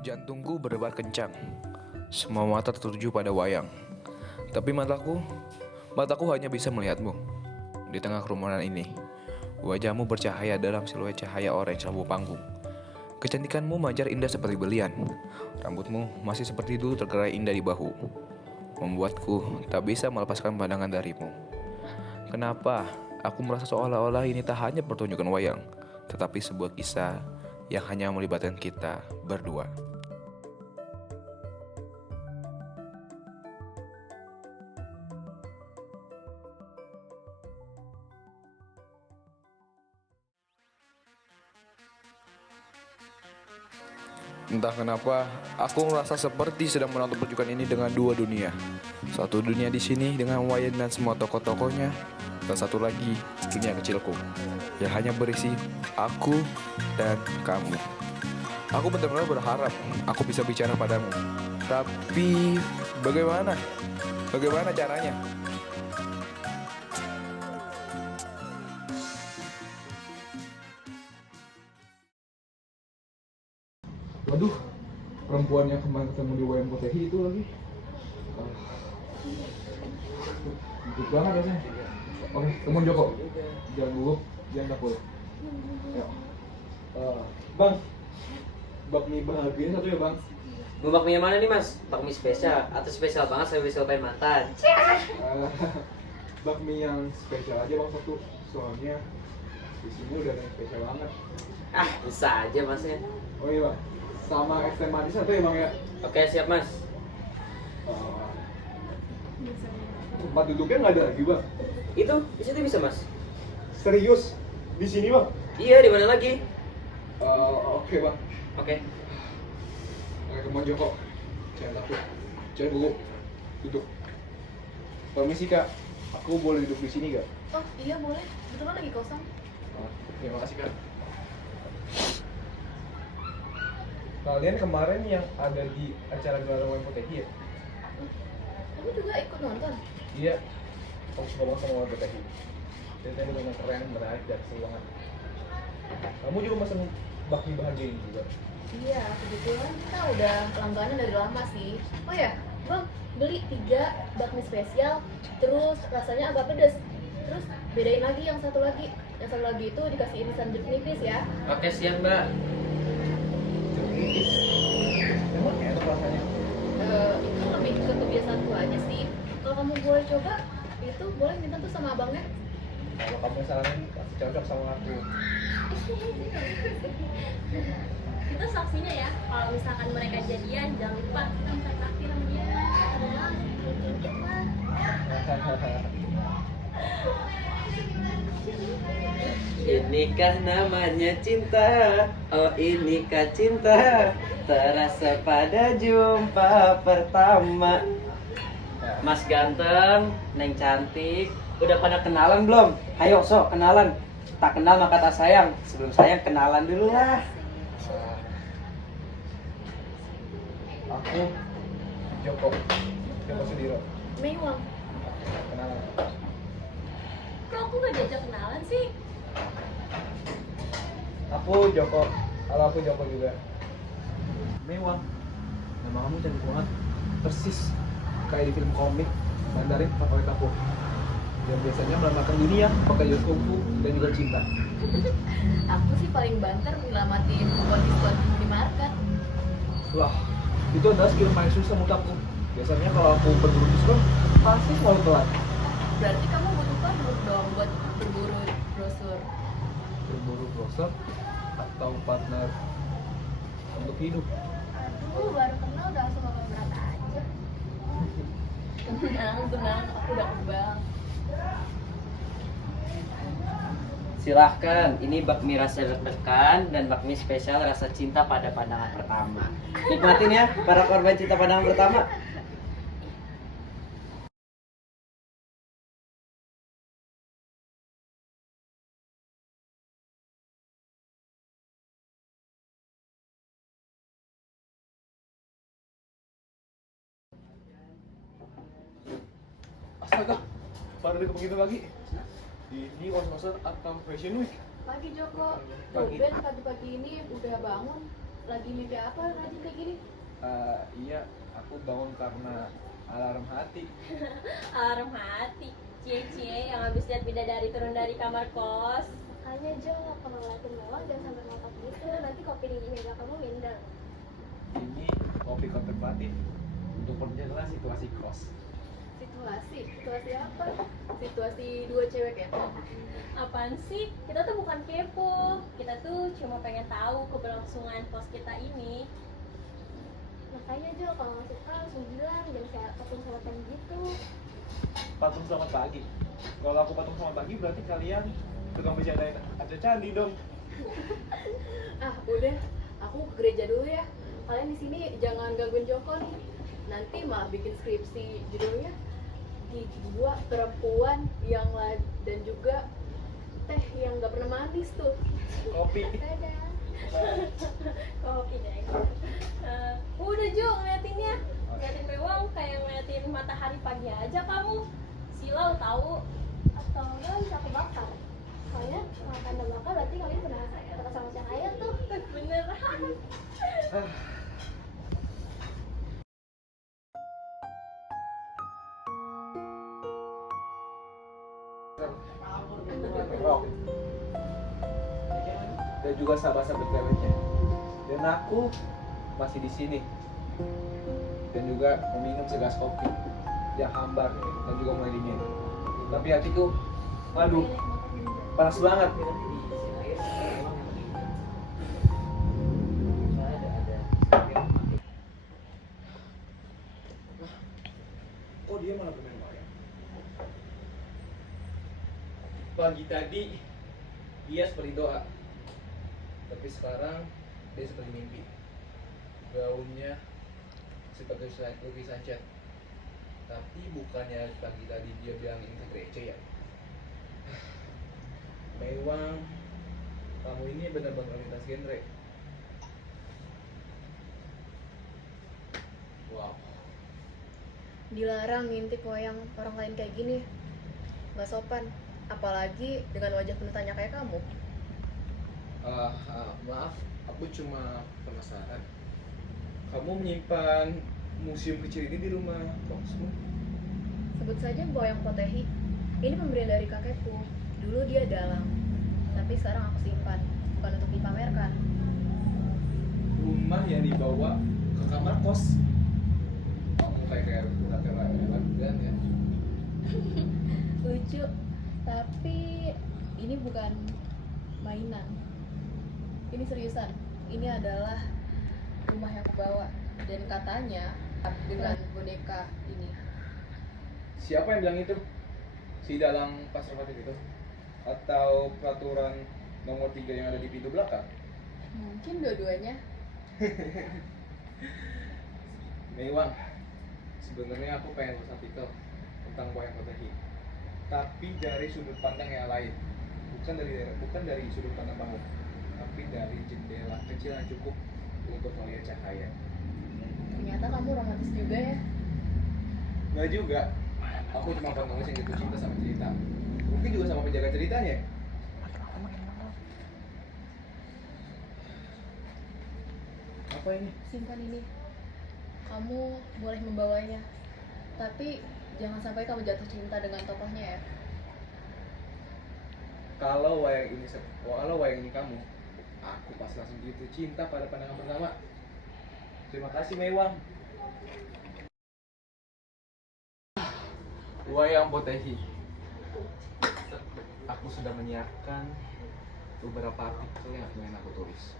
Jantungku berdebar kencang. Semua mata tertuju pada wayang. Tapi mataku hanya bisa melihatmu. Di tengah kerumunan ini, wajahmu bercahaya dalam siluet cahaya orange lampu panggung. Kecantikanmu mancar indah seperti belian. Rambutmu masih seperti dulu tergerai indah di bahu. Membuatku tak bisa melepaskan pandangan darimu. Kenapa aku merasa seolah-olah ini tak hanya pertunjukan wayang, tetapi sebuah kisah yang hanya melibatkan kita berdua. Entah kenapa, aku merasa seperti sedang menonton pertunjukan ini dengan dua dunia. Satu dunia di sini dengan Wayan dan semua tokoh-tokohnya, dan satu lagi dunia kecilku yang hanya berisi aku dan kamu. Aku benar-benar berharap aku bisa bicara padamu. Tapi bagaimana? Bagaimana caranya? Waduh, perempuan yang kemarin ketemu di Wayan Potehi itu lagi. Gugup banget rasanya. Oke, temen Joko. Jangan gugup, jangan takut. Ya. Bang, bakmi bahagia satu ya bang. Mau bakmi yang mana nih mas? Bakmi spesial atau spesial banget saya bisa lupain mantan? Bakmi yang spesial aja bang satu. Soalnya di sini udah ada yang spesial banget. Ah bisa aja masnya. Oh iya bang, sama es teh manis satu ya bang ya. Oke siap mas. Tempat duduknya nggak ada lagi bang. Itu di situ bisa mas? Serius? Di sini bang? Iya di mana lagi? Oke bang. Oke. Kemon Joko, jangan takut, jangan gugup, duduk. Permisi kak, aku boleh duduk di sini gak? Oh iya boleh, betulan lagi kosong. Terima kasih kak. Kalian kemarin yang ada di acara Gelaran Wayan Potehi ya? Kamu juga ikut nonton? Iya, aku suka banget sama Wayan Potehi. Ceritanya benar keren, menarik, dan seru banget. Kamu juga mesen bakmi bahagia ini juga? Iya, kebetulan kita udah langganan dari lama sih. Oh ya, bang, beli 3 bakmi spesial, terus rasanya agak pedas. Terus bedain lagi yang satu lagi. Yang satu lagi itu dikasih irisan jeruk nipis ya. Oke siap mbak. Emang enak rasanya? Itu lebih ke kebiasaanku aja sih. Kalau kamu boleh coba, itu boleh minta tuh sama abangnya. Kalau kamu saranin, pasti cocok sama aku. Itu saksinya ya, kalau misalkan mereka jadian jangan lupa kita minta traktiran dia. Inikah namanya cinta? Oh inikah cinta? Terasa pada jumpa pertama. Mas ganteng, neng cantik, udah pada kenalan belum? Ayo sok kenalan. Tak kenal maka tak sayang. Sebelum sayang kenalan dulu lah. Aku Joko Sudiro. Mewang. Kenalan. Kok aku gak diajak kenalan sih? Aku Joko. Kalau aku Joko juga. Mewah. Nama kamu cantik banget. Persis kayak di film komik Mandarin favorit aku. Yang biasanya melambangkan dunia, pakai jurus kungfu dan juga cinta. Aku sih paling banter nyelamatin diskon di minimarket. Wah, itu adalah skill paling susah menurut aku. Biasanya kalau aku berburu diskon, pasti selalu telat. Berarti kamu butuh partner dong buat berburu brosur. Berburu browser atau partner untuk hidup. Aduh, baru kenal udah langsung ngomong berat aja. Tenang, aku udah kebang. Silahkan, ini bakmi rasa deg-degan dan bakmi spesial rasa cinta pada pandangan pertama. Nikmatin ya, para korban cinta pandangan pertama. Astaga, baru ada begitu lagi. Ini kos-kosan atau fashion week? Pagi Joko, Pagi. Ben pagi-pagi ini udah bangun. lagi mimpi apa rajin kayak gini? Iya, aku bangun karena alarm hati. Alarm hati. Cie-cie yang habis lihat bidadari turun dari kamar kos. Makanya Jo, kalau ngeliatin mewah jangan sampai ngotot gitu, nanti kopi di meja kamu minder. Ini kopi kontemplatif untuk perjalanan situasi kos. Situasi apa? Situasi dua cewek ya? Apaan sih? Kita tuh bukan kepo. Kita tuh cuma pengen tahu keberlangsungan kos kita ini. Makanya Jo, kalau nggak suka langsung bilang, jangan kayak patung selatan gitu. Patung selamat pagi. Kalau aku patung selamat pagi berarti kalian tukang bercandain ada candi dong. Ah udah, aku ke gereja dulu ya. Kalian di sini jangan gangguin Joko nih. Nanti malah bikin skripsi judulnya di dua perempuan yang dan juga teh yang nggak pernah manis tuh. Kopi. Dadah. Kopi deh. Udah Jo ngeliatinnya. Ngeliatin Bewang kayak ngeliatin matahari pagi aja kamu. Silau tahu. Atau enggak bisa aku bakar. Soalnya makan dan bakar berarti kalian pernah sama cahaya tuh. Beneran. Rock. Dan juga sahabat-sahabat ceweknya. Dan aku masih di sini. Dan juga meminum segelas kopi yang hambar dan juga mulai dingin. Tapi hatiku, aduh, panas banget. Kok dia malah bermain wayang? Pagi tadi dia seperti doa, tapi sekarang dia seperti mimpi. Gaunnya seperti lukisan cat. Tapi bukannya pagi tadi dia bilang ini receh ya? Mewang, kamu ini benar-benar lintas genre. Wow. Dilarang ngintip wayang orang lain kayak gini. Gak sopan. Apalagi dengan wajah penuh tanya kayak kamu. Maaf, aku cuma penasaran. Kamu menyimpan museum kecil ini di rumah kosmu? Sebut saja wayang Potehi. Ini pemberian dari kakekku. Dulu dia dalang, tapi sekarang aku simpan, bukan untuk dipamerkan. Rumah yang dibawa ke kamar kos. Kamu kayak udah elegan ya. Lucu, tapi ini bukan mainan. Ini seriusan. Ini adalah rumah yang aku bawa, dan katanya dengan boneka ini. Siapa yang bilang itu? Si dalang konservatif itu? Atau peraturan nomor 3 yang ada di pintu belakang? Mungkin dua-duanya. Mewang, sebenarnya aku pengen tulis artikel tentang wayang Potehi, tapi dari sudut pandang yang lain, bukan dari sudut pandang kamu, tapi dari jendela kecil yang cukup untuk melihat cahaya. Ternyata kamu romantis juga ya. Nggak juga, aku cuma penulis yang jatuh cinta sama cerita. Mungkin juga sama penjaga ceritanya. Apa ini? Simpan ini. Kamu boleh membawanya. Tapi jangan sampai kamu jatuh cinta dengan tokohnya ya. Kalau wayang ini kamu, aku pasti langsung jatuh cinta pada pandangan pertama. Terima kasih Mewang. Wayang Potehi. Aku sudah menyiapkan beberapa artikel yang ingin aku tulis.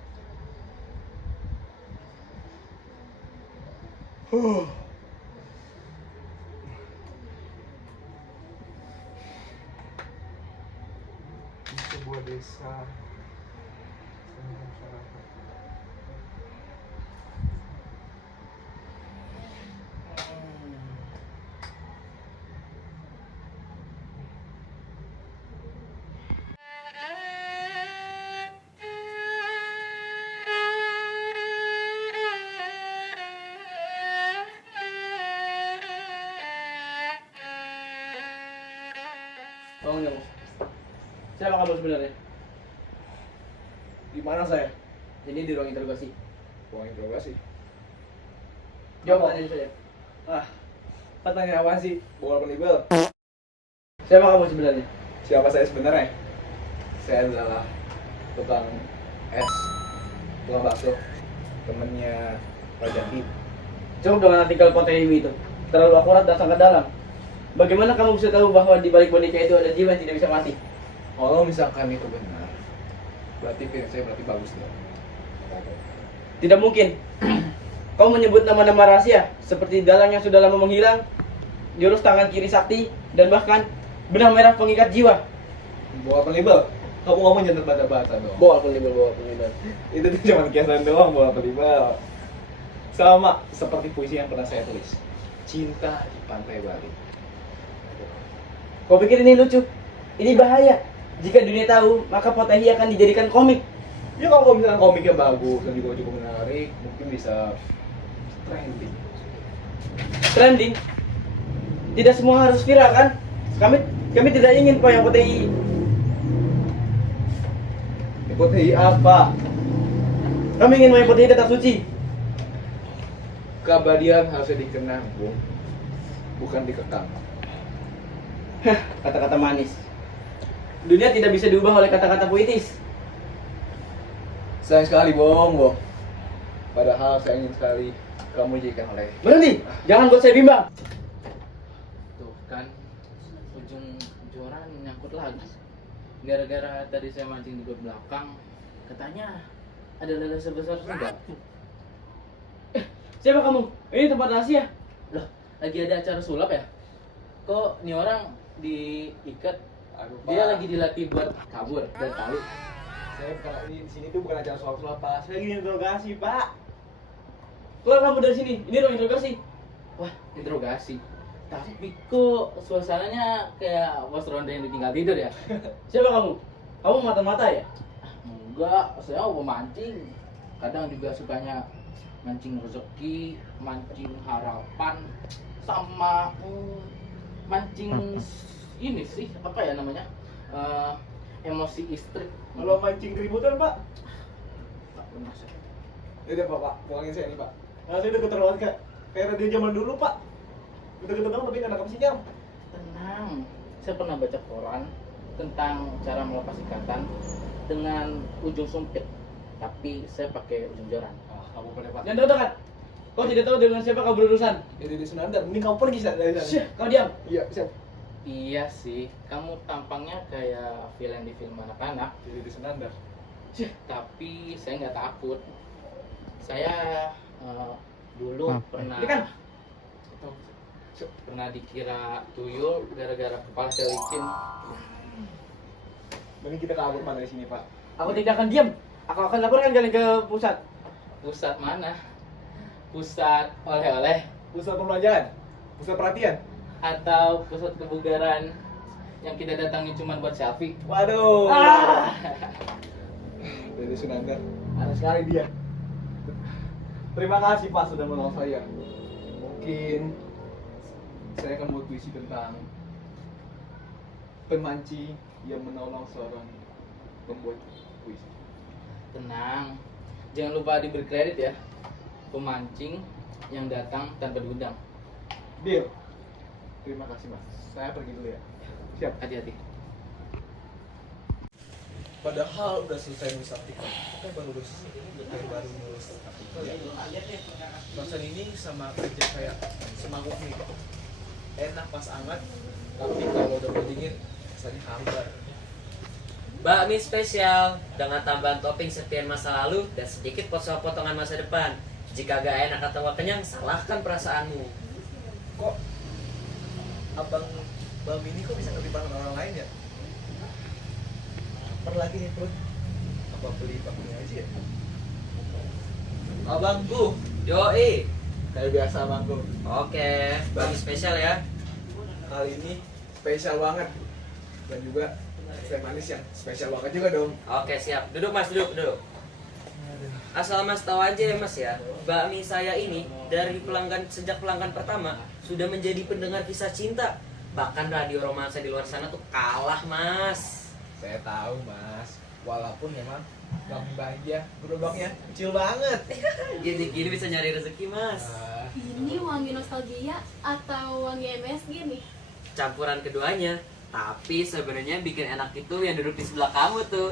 Di sebuah desa masyarakat. Tolong dong. Siapa kamu sebenarnya? Di mana saya? Ini di ruang interogasi. Uang interogasi. Jawab pertanyaan saya. Pertanyaan apa sih? Bola penibel. Siapa kamu sebenarnya? Siapa saya sebenarnya? Saya adalah tukang es, tukang bakso, temennya Pak Jaki. Cukup dengan artikel Potehimi itu. Terlalu akurat dan sangat dalam. Bagaimana kamu bisa tahu bahwa di balik boneka itu ada jiwa yang tidak bisa mati? Kalau misalkan itu benar, berarti film saya berarti bagus dong. Tidak mungkin. Kau menyebut nama-nama rahasia seperti dalang yang sudah lama menghilang, jurus tangan kiri sakti, dan bahkan benang merah pengikat jiwa. Bola penibel. Kamu ngomong jangan terbata-bata dong. Boal penibel, boal penibel. Itu tuh cuma kiasan doang bola penibel. Sama seperti puisi yang pernah saya tulis. Cinta di Pantai Bali. Kau pikir ini lucu? Ini bahaya. Jika dunia tahu, maka Potehi akan dijadikan komik. Ya kalau misalnya komiknya bagus dan juga cukup menarik, mungkin bisa trending. Trending. Tidak semua harus viral kan? Kami tidak ingin Pak yang Potehi. Potehi apa? Kami ingin Mayang Potehi datang suci. Keabadian harusnya dikenang, Bung. Bukan dikekang. Kata-kata manis. Dunia tidak bisa diubah oleh kata-kata puitis. Sayang sekali, Bong. Padahal saya ingin sekali kamu dijadikan oleh. Berhenti, jangan buat saya bimbang. Tuh kan, ujung joran nyangkut lagi. Gara-gara tadi saya mancing di got belakang, katanya ada lele sebesar sebatu. Siapa kamu? Ini tempat rahasia. Loh, lagi ada acara sulap ya? Kok nih orang diikat? Aduh, Dia Pak. lagi dilatih buat kabur dan tahu. Saya bukan di sini tuh bukan acara sulap-sulap, Pak. Saya ingin interogasi, Pak. Keluar kamu dari sini. Ini ruang interogasi. Wah, interogasi. Tapi kok suasananya kayak pos ronda yang ditinggal tidur ya? Siapa kamu? Kamu mata-mata ya? Enggak, saya mau pemancing. Kadang juga sukanya mancing rezeki, mancing harapan, sama mancing ini sih, apa ya namanya? Emosi istri. Kalau mancing keributan, Pak. Tak pernah saya. Udah, Pak. Pulangin saya nih, Pak. Nah, saya udah keterlaluan kayak radio zaman dulu, Pak. Udah ketemu tapi nggak nangkap sinyal. Tenang, saya pernah baca koran tentang cara melepas ikatan dengan ujung sumpit, tapi saya pakai ujung joran. Kamu pada, Pak. Jangan tahu kan? Kau tidak tahu dengan siapa kau berurusan. Jadi di Sunandar. Ini kamu pergi dari sana. Syah, kau diam. Iya, siap. Iya sih, kamu tampangnya kayak villain di film anak-anak. Jadi di Sunandar. Tapi saya nggak takut. Saya dulu pernah Ini kan pernah dikira tuyul gara-gara kepala saya licin. Mending kita kabur, Pak, dari sini, Pak. aku tidak akan diam. Aku akan laporkan kalian ke pusat. Pusat mana? Pusat oleh-oleh Pusat pembelajaran. Pusat perhatian. atau pusat kebugaran yang kita datangi cuma buat selfie? Waduh. Ah! Dari Sunandar. Aneh sekali dia. Terima kasih, Pak, sudah menolong saya. Mungkin saya akan buat puisi tentang pemancing yang menolong seorang pembuat puisi. Tenang, jangan lupa diberi kredit ya. Pemancing yang datang tanpa diundang. Deal. Terima kasih, Mas. Saya pergi dulu ya. Siap. Hati-hati. Padahal udah selesai nulis artikel. Kita baru nulis artikel ya. Bahasan ini sama kerja kayak semangkuk nih. Enak pas anget, tapi kalau udah mau dingin rasanya hambar. Bakmi spesial dengan tambahan topping sepian masa lalu dan sedikit potongan masa depan. Jika gak enak atau gak kenyang, salahkan perasaanmu. Kok abang Bang ini kok bisa ngerti banget orang lain ya? Lapar lagi nih perut. Apa beli bakmi aja ya? Abangku, Yoi. kayak biasa abangku. Oke, bakmi spesial ya. Kali ini spesial banget. Dan juga teh manis yang spesial banget juga dong. Oke, siap. Duduk Mas, duduk. Asal Mas tahu aja ya Mas ya, bakmi saya ini sejak pelanggan pertama sudah menjadi pendengar kisah cinta. Bahkan radio romansa di luar sana tuh kalah Mas. Saya tahu, Mas. Walaupun memang gak bahagia, gerobaknya kecil banget. Gini-gini bisa nyari rezeki, Mas. Ini wangi nostalgia atau wangi MSG nih? Campuran keduanya. Tapi sebenarnya bikin enak itu yang duduk di sebelah kamu tuh.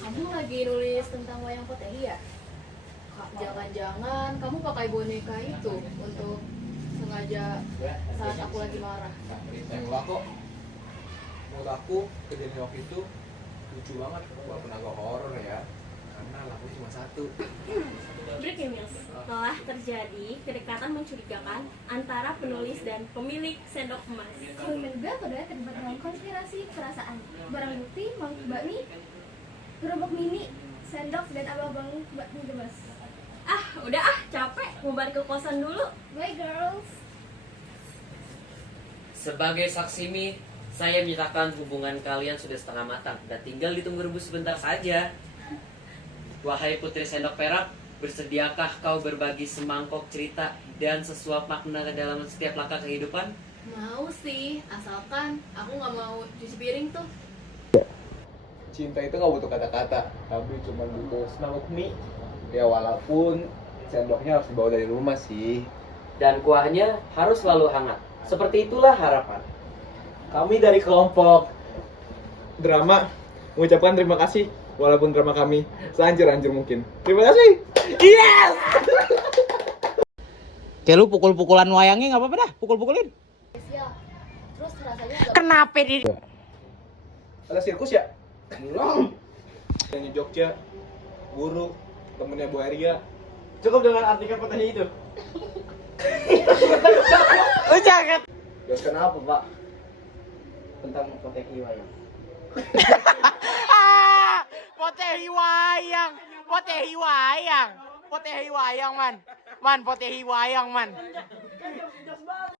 Kamu lagi nulis tentang wayang potehi ya? Kak, jangan-jangan kamu pakai boneka itu untuk sengaja saat aku lagi marah. Enggak kok. Menurut aku kejadian waktu itu lucu banget, walaupun agak horor ya. Karena lagu cuma satu. Breaking news. Telah terjadi kedekatan mencurigakan antara penulis dan pemilik sendok emas. Kalau menduga keduanya terlibat dalam konspirasi perasaan. Barang bukti, bakmi, gerobak mini, sendok, dan abang-abang bakmi gemas. Ah, udah ah, capek. Mau balik ke kosan dulu. Bye girls. Sebagai saksi Mi, saya menyatakan hubungan kalian sudah setengah matang dan tinggal ditunggu rebus sebentar saja. Wahai putri sendok perak, bersediakah kau berbagi semangkok cerita dan sesuap makna ke dalam setiap langkah kehidupan? Mau sih, asalkan aku nggak mau cuci piring tuh. Cinta itu gak butuh kata-kata, tapi cuma butuh semangkuk mie. Ya walaupun sendoknya harus dibawa dari rumah sih. Dan kuahnya harus selalu hangat. Seperti itulah harapan. Kami dari kelompok drama mengucapkan terima kasih walaupun drama kami sehancur-hancur mungkin. Terima kasih. Yes! Kayak lu pukul-pukulan wayangnya nggak apa-apa dah, pukul-pukulin. Spesial. Terus rasanya agak Kenapa di Ada sirkus ya? Belum. Yang di Jogja, guru, temennya Bu Arya. Cukup dengan artikel potehi itu. Lu jangan. Jelaskan apa, Pak? Tentang potehi wayang. Potehi wayang, potehi wayang, potehi wayang man, potehi wayang man.